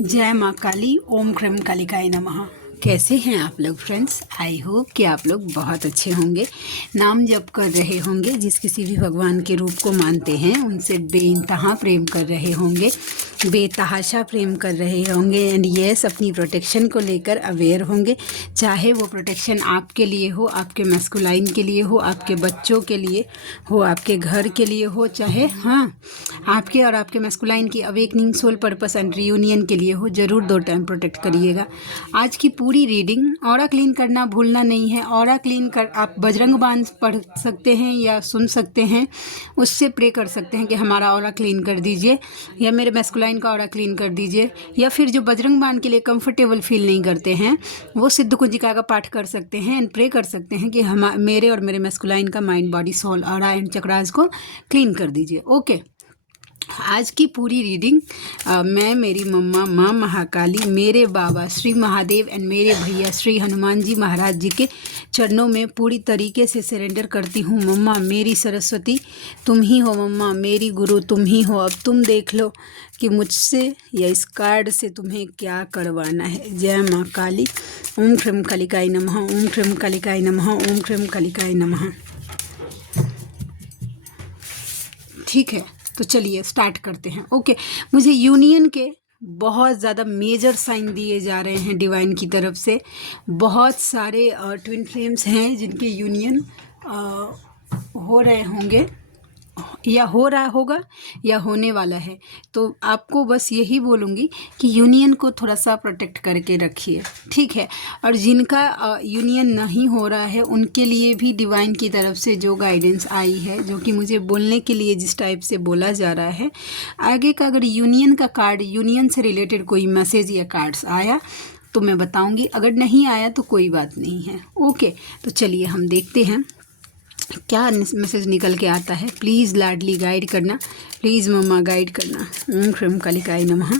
जय माँ काली। ओम क्रम कालिकाय नमः। कैसे हैं आप लोग फ्रेंड्स? आई होप कि आप लोग बहुत अच्छे होंगे, नाम जप कर रहे होंगे, जिस किसी भी भगवान के रूप को मानते हैं उनसे बेइंतहा प्रेम कर रहे होंगे, बेतहाशा प्रेम कर रहे होंगे एंड यस अपनी प्रोटेक्शन को लेकर अवेयर होंगे। चाहे वो प्रोटेक्शन आपके लिए हो, आपके मैस्कुलाइन के लिए हो, आपके बच्चों के लिए हो, आपके घर के लिए हो, चाहे आपके और आपके मैस्कुलाइन की awakening soul purpose and reunion के लिए हो, ज़रूर 2 टाइम प्रोटेक्ट करिएगा। आज की पूरी रीडिंग ऑरा क्लीन करना भूलना नहीं है। ऑरा क्लीन कर आप बजरंग बाण पढ़ सकते हैं या सुन सकते हैं, उससे प्रे कर सकते हैं कि हमारा ऑरा क्लीन कर दीजिए, या मेरे मैस्कुलाइन का ऑरा क्लीन कर दीजिए, या फिर जो बजरंग बाण के लिए कंफर्टेबल फील नहीं करते हैं वो सिद्ध कुंजिका का पाठ कर सकते हैं एंड प्रे कर सकते हैं कि हम मेरे और मेरे मैस्कुलाइन का mind body soul aura and chakras को क्लीन कर दीजिए। ओके, आज की पूरी रीडिंग मैं, मेरी मम्मा माँ महाकाली, मेरे बाबा श्री महादेव एंड मेरे भैया श्री हनुमान जी महाराज जी के चरणों में पूरी तरीके से सरेंडर करती हूँ। मम्मा मेरी सरस्वती तुम ही हो, मम्मा मेरी गुरु तुम ही हो। अब तुम देख लो कि मुझसे या इस कार्ड से तुम्हें क्या करवाना है। जय माँ काली। ओम क्रम कालिकाय नमः। ओम क्रम कालिकाय नमः। ओम क्रम कालिकाय नमः। ठीक है, तो चलिए स्टार्ट करते हैं। ओके, मुझे यूनियन के बहुत ज़्यादा मेजर साइन दिए जा रहे हैं डिवाइन की तरफ से। बहुत सारे ट्विन फ्लेम्स हैं जिनके यूनियन हो रहे होंगे या हो रहा होगा या होने वाला है। तो आपको बस यही बोलूँगी कि यूनियन को थोड़ा सा प्रोटेक्ट करके रखिए, ठीक है। और जिनका यूनियन नहीं हो रहा है उनके लिए भी डिवाइन की तरफ से जो गाइडेंस आई है, जो कि मुझे बोलने के लिए जिस टाइप से बोला जा रहा है, आगे का अगर यूनियन का कार्ड, यूनियन से रिलेटेड कोई मैसेज या कार्ड्स आया तो मैं बताऊँगी, अगर नहीं आया तो कोई बात नहीं है। ओके, तो चलिए हम देखते हैं क्या मैसेज निकल के आता है। प्लीज़ लाडली गाइड करना, प्लीज़ मम्मा गाइड करना। ओम क्रम कालिकाय नमः।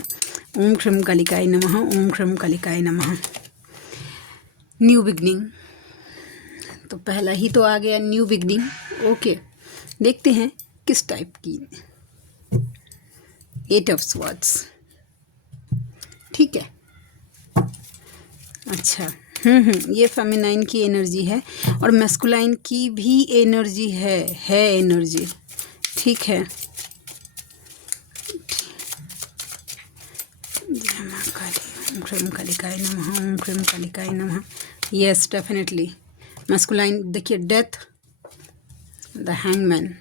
ओम क्रम कालिकाय नमः। ओम क्रम कालिकाय नमः। न्यू बिगनिंग, तो पहला ही तो आ गया न्यू बिगनिंग। ओके, देखते हैं किस टाइप की। 8 ऑफ स्वॉर्ड्स, ठीक है। अच्छा, ये फेमिनाइन की एनर्जी है और मैस्कुलाइन की भी एनर्जी है एनर्जी, ठीक है। जय माँ काली। ओम क्रम कालिकाय नमः। ओम क्रम कालिकाय नमः। Yes, definitely masculine. देखिए, डेथ, द हैंगमैन,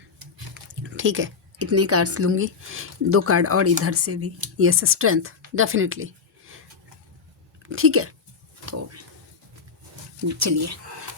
ठीक है। इतने कार्ड्स लूँगी, 2 कार्ड और इधर से भी। यस, स्ट्रेंथ, डेफिनेटली, ठीक है। तो चलिए,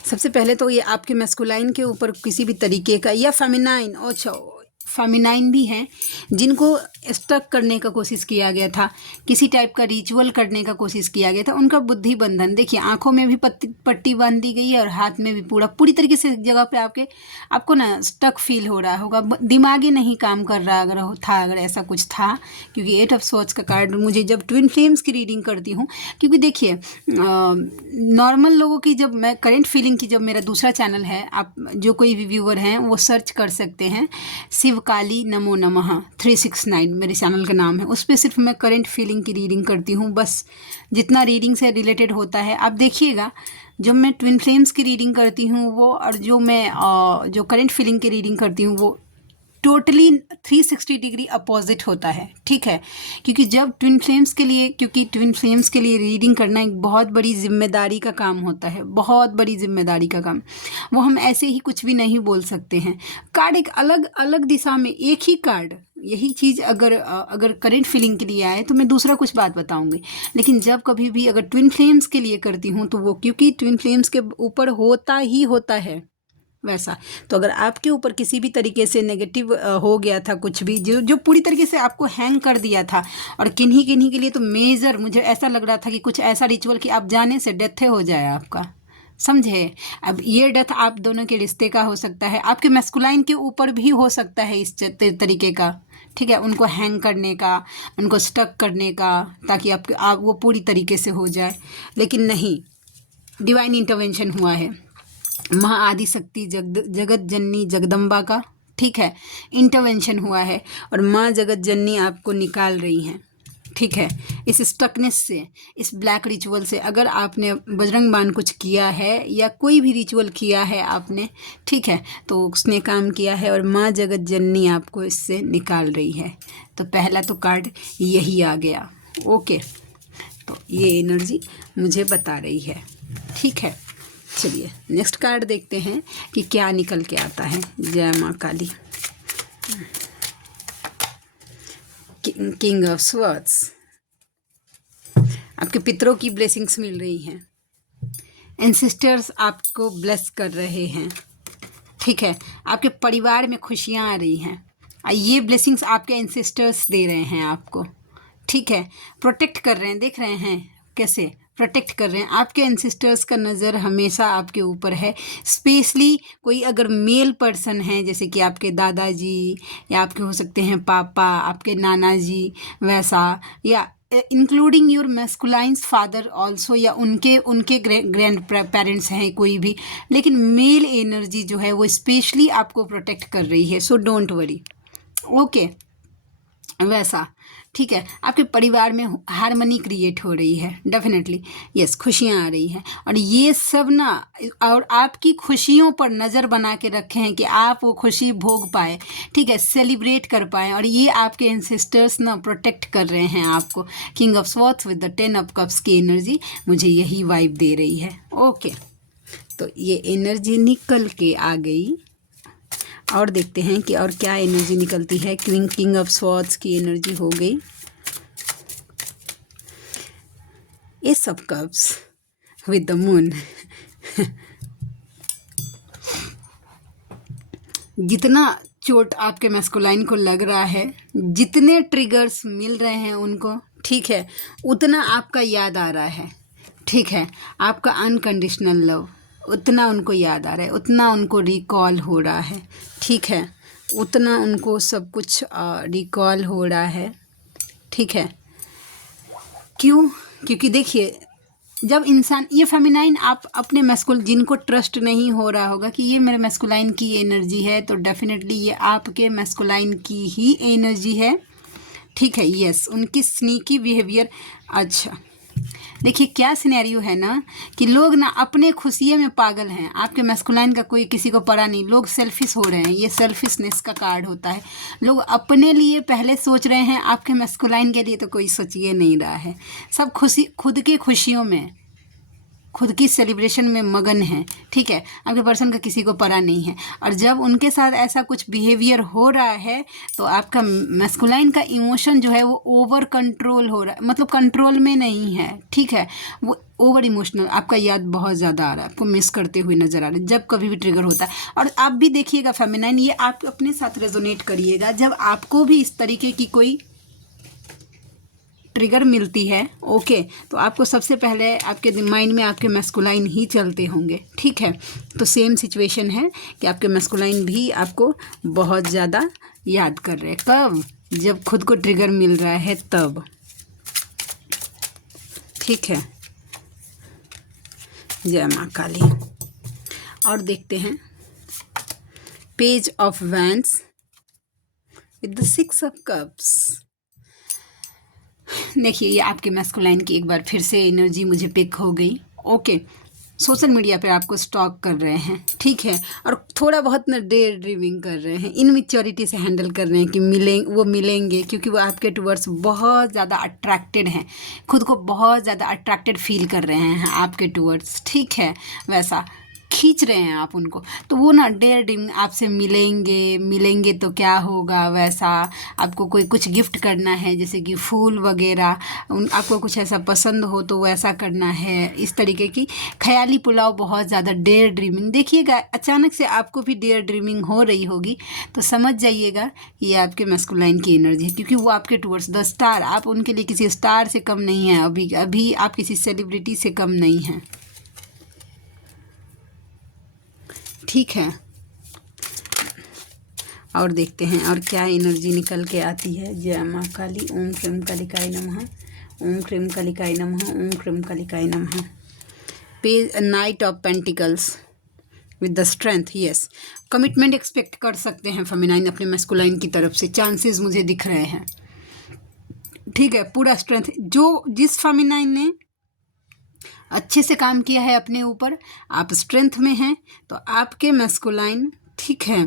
सबसे पहले तो ये आपके मैस्कुलाइन के ऊपर किसी भी तरीके का, या फेमिनाइन, अच्छा फेमिनाइन भी हैं जिनको स्टक करने का कोशिश किया गया था, किसी टाइप का रिचुअल करने का कोशिश किया गया था, उनका बुद्धि बंधन देखिए, आंखों में भी पट्टी बांध दी गई है और हाथ में भी पूरी तरीके से जगह पे आपको ना स्टक फील हो रहा होगा, दिमागी नहीं काम कर रहा अगर ऐसा कुछ था। क्योंकि 8 ऑफ स्वॉर्ड्स का कार्ड मुझे जब ट्विन फ्लेम्स की रीडिंग करती हूँ, क्योंकि देखिए नॉर्मल लोगों की, जब मैं करेंट फीलिंग की, जब मेरा दूसरा चैनल है, आप जो कोई भी व्यूअर हैं वो सर्च कर सकते हैं, शिव काली नमो नमः 369 मेरे चैनल का नाम है। उस पर सिर्फ मैं करंट फीलिंग की रीडिंग करती हूँ, बस जितना रीडिंग से रिलेटेड होता है। आप देखिएगा, जब मैं ट्विन फ्लेम्स की रीडिंग करती हूँ वो, और जो मैं जो करंट फीलिंग की रीडिंग करती हूँ वो टोटली 360 डिग्री अपोजिट होता है, ठीक है। क्योंकि ट्विन फ्लेम्स के लिए रीडिंग करना एक बहुत बड़ी जिम्मेदारी का काम होता है, बहुत बड़ी जिम्मेदारी का काम। वो हम ऐसे ही कुछ भी नहीं बोल सकते हैं। कार्ड एक अलग अलग दिशा में, एक ही कार्ड, यही चीज़ अगर करंट फीलिंग के लिए आए तो मैं दूसरा कुछ बात बताऊंगी, लेकिन जब कभी भी अगर ट्विन फ्लेम्स के लिए करती हूँ तो वो, क्योंकि ट्विन फ्लेम्स के ऊपर होता ही होता है वैसा। तो अगर आपके ऊपर किसी भी तरीके से नेगेटिव हो गया था, कुछ भी जो पूरी तरीके से आपको हैंग कर दिया था, और किन्हीं के लिए तो मेजर, मुझे ऐसा लग रहा था कि कुछ ऐसा रिचुअल कि आप जाने से डेथ हो जाए आपका, समझे। अब ये डेथ आप दोनों के रिश्ते का हो सकता है, आपके मैस्कुलाइन के ऊपर भी हो सकता है इस तरीके का, ठीक है। उनको हैंग करने का, उनको स्टक करने का, ताकि आप वो पूरी तरीके से हो जाए। लेकिन नहीं, डिवाइन इंटरवेंशन हुआ है, महाआदि शक्ति जगत जननी जगदम्बा का, ठीक है, इंटरवेंशन हुआ है और माँ जगत जननी आपको निकाल रही हैं, ठीक है, इस स्टकनेस से, इस ब्लैक रिचुअल से, अगर आपने बजरंग बाण कुछ किया है या कोई भी रिचुअल किया है आपने, ठीक है, तो उसने काम किया है और माँ जगत जननी आपको इससे निकाल रही है। तो पहला तो कार्ड यही आ गया। ओके, तो ये एनर्जी मुझे बता रही है। ठीक है, चलिए नेक्स्ट कार्ड देखते हैं कि क्या निकल के आता है। जय माँ काली। किंग ऑफ स्वॉर्ड्स, आपके पितरों की ब्लेसिंग्स मिल रही हैं, एंसेस्टर्स आपको ब्लेस कर रहे हैं। ठीक है, आपके परिवार में खुशियाँ आ रही हैं, ये ब्लेसिंग्स आपके एंसेस्टर्स दे रहे हैं आपको। ठीक है, प्रोटेक्ट कर रहे हैं, देख रहे हैं कैसे प्रोटेक्ट कर रहे हैं। आपके एंसेस्टर्स का नज़र हमेशा आपके ऊपर है। स्पेशली कोई अगर मेल पर्सन है, जैसे कि आपके दादाजी या आपके हो सकते हैं पापा, आपके नाना जी, वैसा, या इंक्लूडिंग योर मैस्कुलाइंस फादर ऑल्सो, या उनके ग्रैंड पेरेंट्स हैं कोई भी, लेकिन मेल एनर्जी जो है वो स्पेशली आपको प्रोटेक्ट कर रही है। So don't worry. ओके, वैसा ठीक है, आपके परिवार में हारमनी क्रिएट हो रही है, डेफिनेटली यस, खुशियाँ आ रही हैं। और ये सब ना, और आपकी खुशियों पर नज़र बना के रखे हैं कि आप वो खुशी भोग पाए, ठीक है, सेलिब्रेट कर पाए, और ये आपके एंसेस्टर्स ना प्रोटेक्ट कर रहे हैं आपको। King of swords with the 10 of cups की एनर्जी मुझे यही वाइब दे रही है। ओके, तो ये एनर्जी निकल के आ गई, और देखते हैं कि और क्या एनर्जी निकलती है। किंग ऑफ स्वॉर्ड्स की एनर्जी हो गई, S of cups with the moon. जितना चोट आपके मैस्कुलाइन को लग रहा है, जितने ट्रिगर्स मिल रहे हैं उनको, ठीक है, उतना आपका याद आ रहा है। ठीक है, आपका अनकंडीशनल लव उतना उनको याद आ रहा है, उतना उनको रिकॉल हो रहा है। ठीक है, उतना उनको सब कुछ रिकॉल हो रहा है। ठीक है, क्यों? क्योंकि देखिए, जब इंसान, ये फेमिनाइन, आप अपने मैस्कुल, जिनको ट्रस्ट नहीं हो रहा होगा कि ये मेरे मैस्कुलाइन की एनर्जी है, तो डेफिनेटली ये आपके मैस्कुलाइन की ही एनर्जी है। ठीक है, यस, उनकी स्नीकी बिहेवियर। अच्छा, देखिए क्या सिनेरियो है ना, कि लोग ना अपने खुशिये में पागल हैं। आपके मैस्कुलाइन का कोई किसी को पड़ा नहीं, लोग सेल्फिश हो रहे हैं। ये सेल्फिशनेस का कार्ड होता है। लोग अपने लिए पहले सोच रहे हैं, आपके मैस्कुलाइन के लिए तो कोई सोचिए नहीं रहा है। सब खुशी, खुद की खुशियों में, खुद की सेलिब्रेशन में मगन है। ठीक है, आपके पर्सन का किसी को पड़ा नहीं है। और जब उनके साथ ऐसा कुछ बिहेवियर हो रहा है, तो आपका मैस्कुलाइन का इमोशन जो है वो ओवर कंट्रोल हो रहा है, मतलब कंट्रोल में नहीं है। ठीक है, वो ओवर इमोशनल, आपका याद बहुत ज़्यादा आ रहा है, आपको मिस करते हुए नज़र आ रहा है जब कभी भी ट्रिगर होता है। और आप भी देखिएगा फेमिनाइन, ये आप अपने साथ रेजोनेट करिएगा, जब आपको भी इस तरीके की कोई ट्रिगर मिलती है, ओके, तो आपको सबसे पहले आपके माइंड में आपके मैस्कुलाइन ही चलते होंगे। ठीक है, तो सेम सिचुएशन है कि आपके मैस्कुलाइन भी आपको बहुत ज़्यादा याद कर रहे हैं। कब? जब खुद को ट्रिगर मिल रहा है तब। ठीक है, जय माँ काली। और देखते हैं page of wands with the 6 of cups. देखिए, ये आपके मैस्कुलाइन की एक बार फिर से एनर्जी मुझे पिक हो गई। ओके, सोशल मीडिया पे आपको स्टॉक कर रहे हैं, ठीक है, और थोड़ा बहुत ना डे ड्रीमिंग कर रहे हैं, इनमेच्योरिटी से हैंडल कर रहे हैं कि वो मिलेंगे, क्योंकि वो आपके टुवर्ड्स बहुत ज़्यादा अट्रैक्टेड हैं, खुद को बहुत ज़्यादा अट्रैक्टेड फील कर रहे हैं आपके टुवर्ड्स। ठीक है, वैसा खींच रहे हैं आप उनको, तो वो ना डेयर ड्रीम आपसे मिलेंगे तो क्या होगा, वैसा आपको कोई कुछ गिफ्ट करना है, जैसे कि फूल वगैरह, आपको कुछ ऐसा पसंद हो तो वैसा करना है, इस तरीके की ख्याली पुलाव, बहुत ज़्यादा डेयर ड्रीमिंग। देखिएगा, अचानक से आपको भी डेयर ड्रीमिंग हो रही होगी, तो समझ जाइएगा ये आपके मैस्कुलाइन की एनर्जी है, क्योंकि वो आपके टुवर्ड्स द स्टार, आप उनके लिए किसी स्टार से कम नहीं हैं, अभी आप किसी सेलिब्रिटी से कम नहीं हैं। ठीक है, और देखते हैं और क्या एनर्जी निकल के आती है। जय माँ काली। ओम क्रीम कालिकाय नमः, ओम क्रीम कालिकाय नमः, ओम क्रीम कालिकाय नमः। Page night of pentacles with the strength. Yes, commitment expect कर सकते हैं फेमिनाइन अपने मैस्कुलाइन की तरफ से, चांसेस मुझे दिख रहे हैं। ठीक है, पूरा स्ट्रेंथ जो जिस फेमिनाइन ने अच्छे से काम किया है अपने ऊपर, आप स्ट्रेंथ में हैं, तो आपके मैस्कुलाइन ठीक है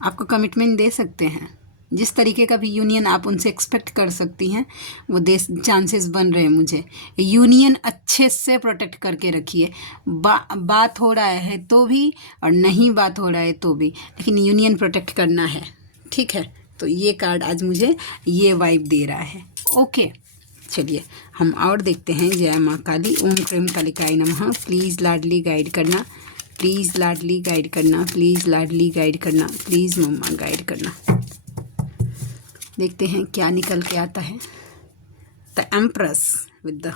आपको कमिटमेंट दे सकते हैं। जिस तरीके का भी यूनियन आप उनसे एक्सपेक्ट कर सकती हैं वो दे चांसेस बन रहे हैं मुझे। यूनियन अच्छे से प्रोटेक्ट करके रखिए। बात हो रहा है तो भी और नहीं बात हो रहा है तो भी, लेकिन यूनियन प्रोटेक्ट करना है, ठीक है। तो ये कार्ड आज मुझे ये वाइब दे रहा है। ओके, चलिए हम और देखते हैं। जय माँ काली, ओम क्रीम कालिकाय नमः। प्लीज़ लाडली गाइड करना, प्लीज़ लाडली गाइड करना, प्लीज़ लाडली गाइड करना, प्लीज़ मम्मा गाइड करना। देखते हैं क्या निकल के आता है। द एम्प्रेस विद द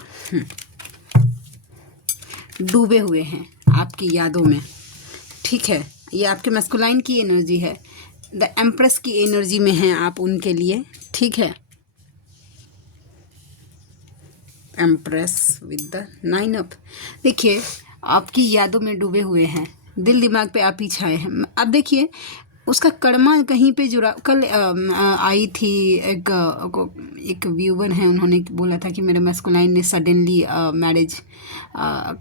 डूबे हुए हैं आपकी यादों में, ठीक है। ये आपके मैस्कुलाइन की एनर्जी है। द एम्प्रेस की एनर्जी में हैं आप उनके लिए, ठीक है। Empress with the 9 up. देखिए आपकी यादों में डूबे हुए हैं, दिल दिमाग पे आप ही छाए हैं। अब देखिए उसका कर्मा कहीं पे जुड़ा। कल आई थी एक व्यूवर है, उन्होंने बोला था कि मेरे मैस्कुलाइन ने सडनली मैरिज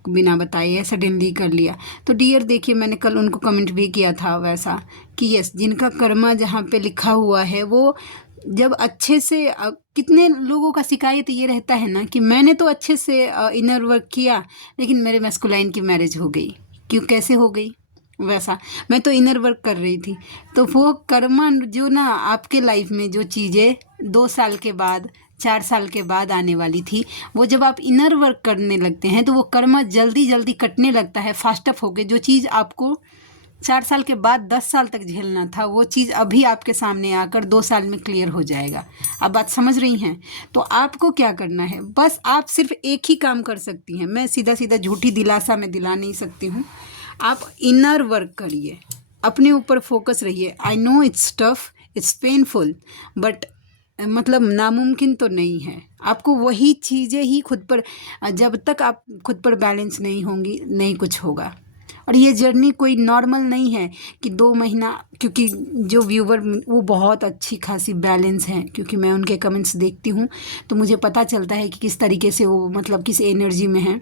बिना बताए है सडनली कर लिया। तो डियर देखिए मैंने कल उनको कमेंट भी किया था वैसा कि यस, जिनका कर्मा जहाँ पे लिखा हुआ है वो जब अच्छे से कितने लोगों का शिकायत ये रहता है ना कि मैंने तो अच्छे से इनर वर्क किया लेकिन मेरे मैस्कुलाइन की मैरिज हो गई। क्यों, कैसे हो गई? वैसा मैं तो इनर वर्क कर रही थी। तो वो कर्मा जो ना आपके लाइफ में जो चीज़ें 2 साल के बाद 4 साल के बाद आने वाली थी, वो जब आप इनर वर्क करने लगते हैं तो वो कर्मा जल्दी जल्दी कटने लगता है फास्ट अप होके। जो चीज़ आपको 4 साल के बाद 10 साल तक झेलना था वो चीज़ अभी आपके सामने आकर 2 साल में क्लियर हो जाएगा। अब बात समझ रही हैं? तो आपको क्या करना है, बस आप सिर्फ एक ही काम कर सकती हैं। मैं सीधा सीधा झूठी दिलासा में दिला नहीं सकती हूँ। आप इनर वर्क करिए, अपने ऊपर फोकस रहिए। I know it's tough, it's painful, but मतलब नामुमकिन तो नहीं है। आपको वही चीज़ें ही खुद पर, जब तक आप खुद पर बैलेंस नहीं होंगी नहीं कुछ होगा। और ये जर्नी कोई नॉर्मल नहीं है कि 2 महीना, क्योंकि जो व्यूवर वो बहुत अच्छी खासी बैलेंस हैं, क्योंकि मैं उनके कमेंट्स देखती हूँ तो मुझे पता चलता है कि किस तरीके से वो मतलब किस एनर्जी में हैं।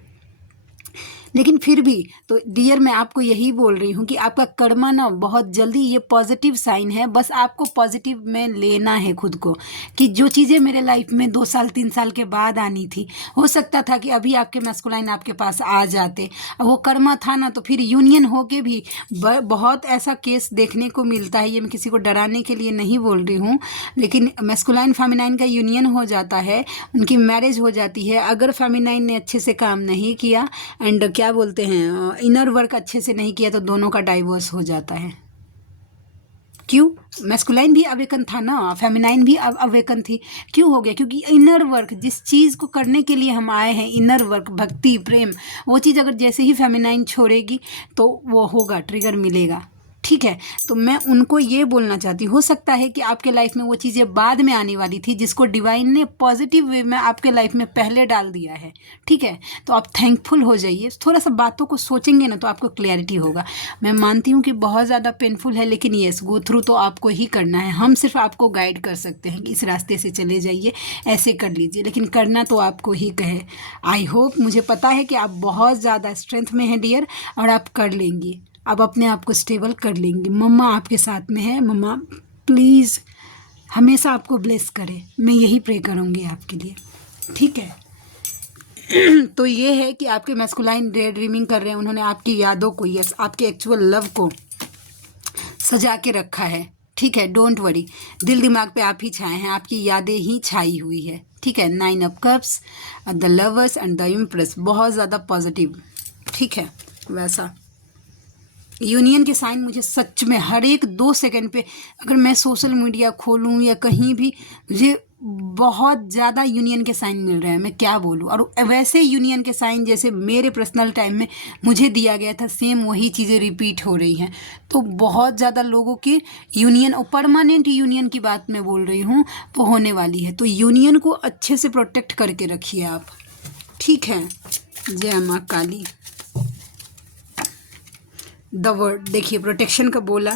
लेकिन फिर भी तो डियर मैं आपको यही बोल रही हूँ कि आपका कर्मा ना बहुत जल्दी, ये पॉजिटिव साइन है। बस आपको पॉजिटिव में लेना है खुद को कि जो चीज़ें मेरे लाइफ में 2 साल 3 साल के बाद आनी थी, हो सकता था कि अभी आपके मैस्कुलाइन आपके पास आ जाते। वो कर्मा था ना, तो फिर यूनियन होके भी बहुत ऐसा केस देखने को मिलता है। ये मैं किसी को डराने के लिए नहीं बोल रही हूँ, लेकिन मैस्कुलाइन फेमिनाइन का यूनियन हो जाता है, उनकी मैरिज हो जाती है। अगर फेमिनाइन ने अच्छे से काम नहीं किया एंड क्या बोलते हैं इनर वर्क अच्छे से नहीं किया तो दोनों का डाइवोर्स हो जाता है। क्यों? मैस्कुलाइन भी अवेकन था ना, फेमिनाइन भी अवेकन थी। क्यों हो गया? क्योंकि इनर वर्क, जिस चीज़ को करने के लिए हम आए हैं, इनर वर्क, भक्ति, प्रेम, वो चीज़ अगर जैसे ही फेमिनाइन छोड़ेगी तो वो होगा, ट्रिगर मिलेगा, ठीक है। तो मैं उनको ये बोलना चाहती, हो सकता है कि आपके लाइफ में वो चीज़ें बाद में आने वाली थी जिसको डिवाइन ने पॉजिटिव वे में आपके लाइफ में पहले डाल दिया है, ठीक है। तो आप थैंकफुल हो जाइए, थोड़ा सा बातों को सोचेंगे ना तो आपको क्लैरिटी होगा। मैं मानती हूँ कि बहुत ज़्यादा पेनफुल है, लेकिन येस, गो थ्रू तो आपको ही करना है। हम सिर्फ आपको गाइड कर सकते हैं कि इस रास्ते से चले जाइए, ऐसे कर लीजिए, लेकिन करना तो आपको ही कहे। आई होप, मुझे पता है कि आप बहुत ज़्यादा स्ट्रेंथ में हैं डियर, और आप कर लेंगी। आप अपने आप को स्टेबल कर लेंगी। मम्मा आपके साथ में है। मम्मा प्लीज़ हमेशा आपको ब्लेस करे, मैं यही प्रे करूँगी आपके लिए, ठीक है। तो ये है कि आपके मैस्कुलाइन डे ड्रीमिंग कर रहे हैं, उन्होंने आपकी यादों को, यस, आपके एक्चुअल लव को सजा के रखा है, ठीक है। डोंट वरी, दिल दिमाग पे आप ही छाए हैं, आपकी यादें ही छाई हुई है, ठीक है। 9 of cups, the lovers and the impress, बहुत ज़्यादा पॉजिटिव, ठीक है। वैसा यूनियन के साइन मुझे सच में हर एक 2 सेकंड पे, अगर मैं सोशल मीडिया खोलूँ या कहीं भी, मुझे बहुत ज़्यादा यूनियन के साइन मिल रहे हैं, मैं क्या बोलूँ। और वैसे यूनियन के साइन जैसे मेरे पर्सनल टाइम में मुझे दिया गया था, सेम वही चीज़ें रिपीट हो रही हैं। तो बहुत ज़्यादा लोगों के यूनियन, और परमानेंट यूनियन की बात मैं बोल रही हूँ, तो होने वाली है। तो यूनियन को अच्छे से प्रोटेक्ट करके रखिए आप, ठीक है। जय माँ काली। द वर्ड देखिए, प्रोटेक्शन का बोला,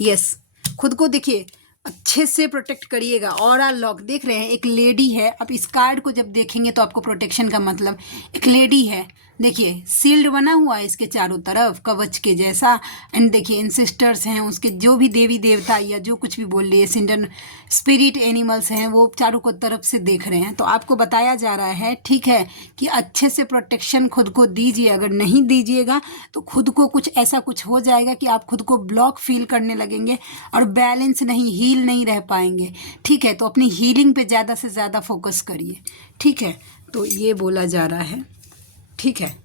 यस। खुद को देखिए अच्छे अच्छे से प्रोटेक्ट करिएगा। ऑरा लॉक देख रहे हैं, एक लेडी है। अब इस कार्ड को जब देखेंगे तो आपको प्रोटेक्शन का मतलब, एक लेडी है, देखिए सील्ड बना हुआ है इसके चारों तरफ कवच के जैसा। एंड देखिए इंसिस्टर्स हैं उसके, जो भी देवी देवता या जो कुछ भी बोल रही है, सिंडन स्पिरिट एनिमल्स हैं, वो चारों को तरफ से देख रहे हैं। तो आपको बताया जा रहा है, ठीक है, कि अच्छे से प्रोटेक्शन खुद को दीजिए। अगर नहीं दीजिएगा तो खुद को कुछ ऐसा कुछ हो जाएगा कि आप खुद को ब्लॉक फील करने लगेंगे और बैलेंस नहीं, हील नहीं रह पाएंगे। ठीक है, तो अपनी हीलिंग पे ज़्यादा से ज़्यादा फोकस करिए। ठीक है, तो ये बोला जा रहा है। ठीक है,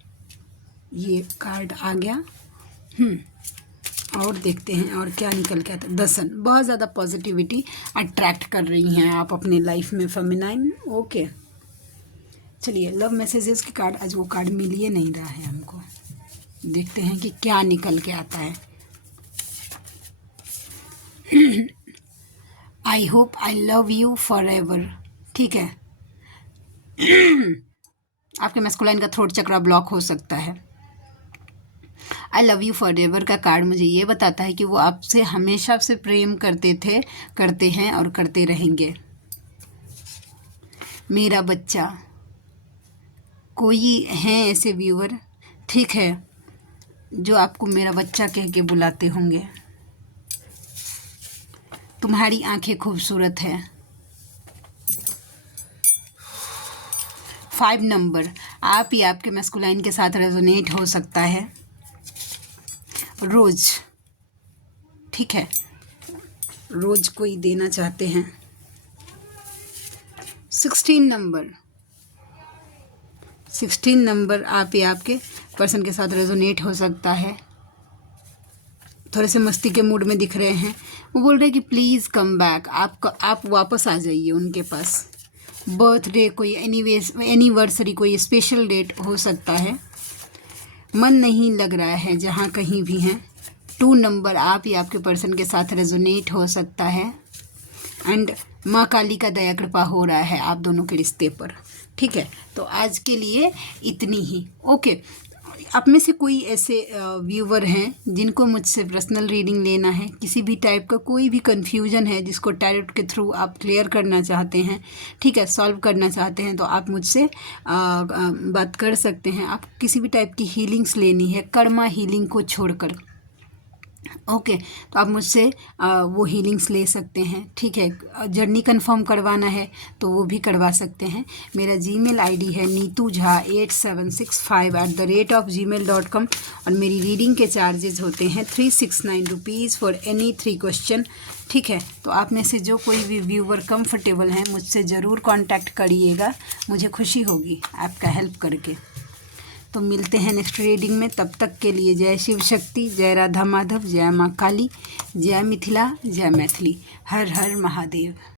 ये कार्ड आ गया। और देखते हैं और क्या निकल के आता है। दसन, बहुत ज़्यादा पॉजिटिविटी अट्रैक्ट कर रही हैं आप अपने लाइफ में, फेमिनाइन। ओके, चलिए लव मैसेजेस के कार्ड, आज वो कार्ड मिल ही नहीं रहा है हमको। देखते हैं कि क्या निकल के आता है। I hope I love you for ever. ठीक है, आपके मैस्कुलाइन का थ्रोट चक्रा ब्लॉक हो सकता है। I love you for ever का कार्ड मुझे ये बताता है कि वो आपसे हमेशा से प्रेम करते थे, करते हैं और करते रहेंगे। मेरा बच्चा, कोई हैं ऐसे व्यूअर, ठीक है, जो आपको मेरा बच्चा कह के बुलाते होंगे। तुम्हारी आंखें खूबसूरत है। 5 नंबर, आप ही आपके मैस्कुलाइन के साथ रेजोनेट हो सकता है। रोज, ठीक है, रोज कोई देना चाहते हैं। 16 नंबर, 16 नंबर, आप ही आपके पर्सन के साथ रेजोनेट हो सकता है। थोड़े से मस्ती के मूड में दिख रहे हैं। वो बोल रहे हैं कि प्लीज़ कम बैक, आप वापस आ जाइए उनके पास। बर्थडे, कोई एनिवर्सरी, कोई स्पेशल डेट हो सकता है। मन नहीं लग रहा है जहाँ कहीं भी हैं। 2 नंबर, आप ही आपके पर्सन के साथ रेजोनेट हो सकता है। एंड माँ काली का दया कृपा हो रहा है आप दोनों के रिश्ते पर। ठीक है, तो आज के लिए इतनी ही। ओके, आप में से कोई ऐसे व्यूवर हैं जिनको मुझसे पर्सनल रीडिंग लेना है, किसी भी टाइप का कोई भी कन्फ्यूजन है जिसको टैरोट के थ्रू आप क्लियर करना चाहते हैं, ठीक है, सॉल्व करना चाहते हैं, तो आप मुझसे बात कर सकते हैं। आप किसी भी टाइप की हीलिंग्स लेनी है, कर्मा हीलिंग को छोड़कर, ओके, तो आप मुझसे वो हीलिंग्स ले सकते हैं। ठीक है, जर्नी कंफर्म करवाना है तो वो भी करवा सकते हैं। मेरा जीमेल आईडी है neetujha8765@gmail.com और मेरी रीडिंग के चार्जेस होते हैं 369 रुपीज़ फॉर एनी 3 क्वेश्चन। ठीक है, तो आप में से जो कोई भी व्यूवर कंफर्टेबल हैं मुझसे ज़रूर कांटेक्ट करिएगा, मुझे खुशी होगी आपका हेल्प करके। तो मिलते हैं नेक्स्ट रीडिंग में, तब तक के लिए जय शिव शक्ति, जय राधा माधव, जय माँ काली, जय मिथिला, जय मैथिली, हर हर महादेव।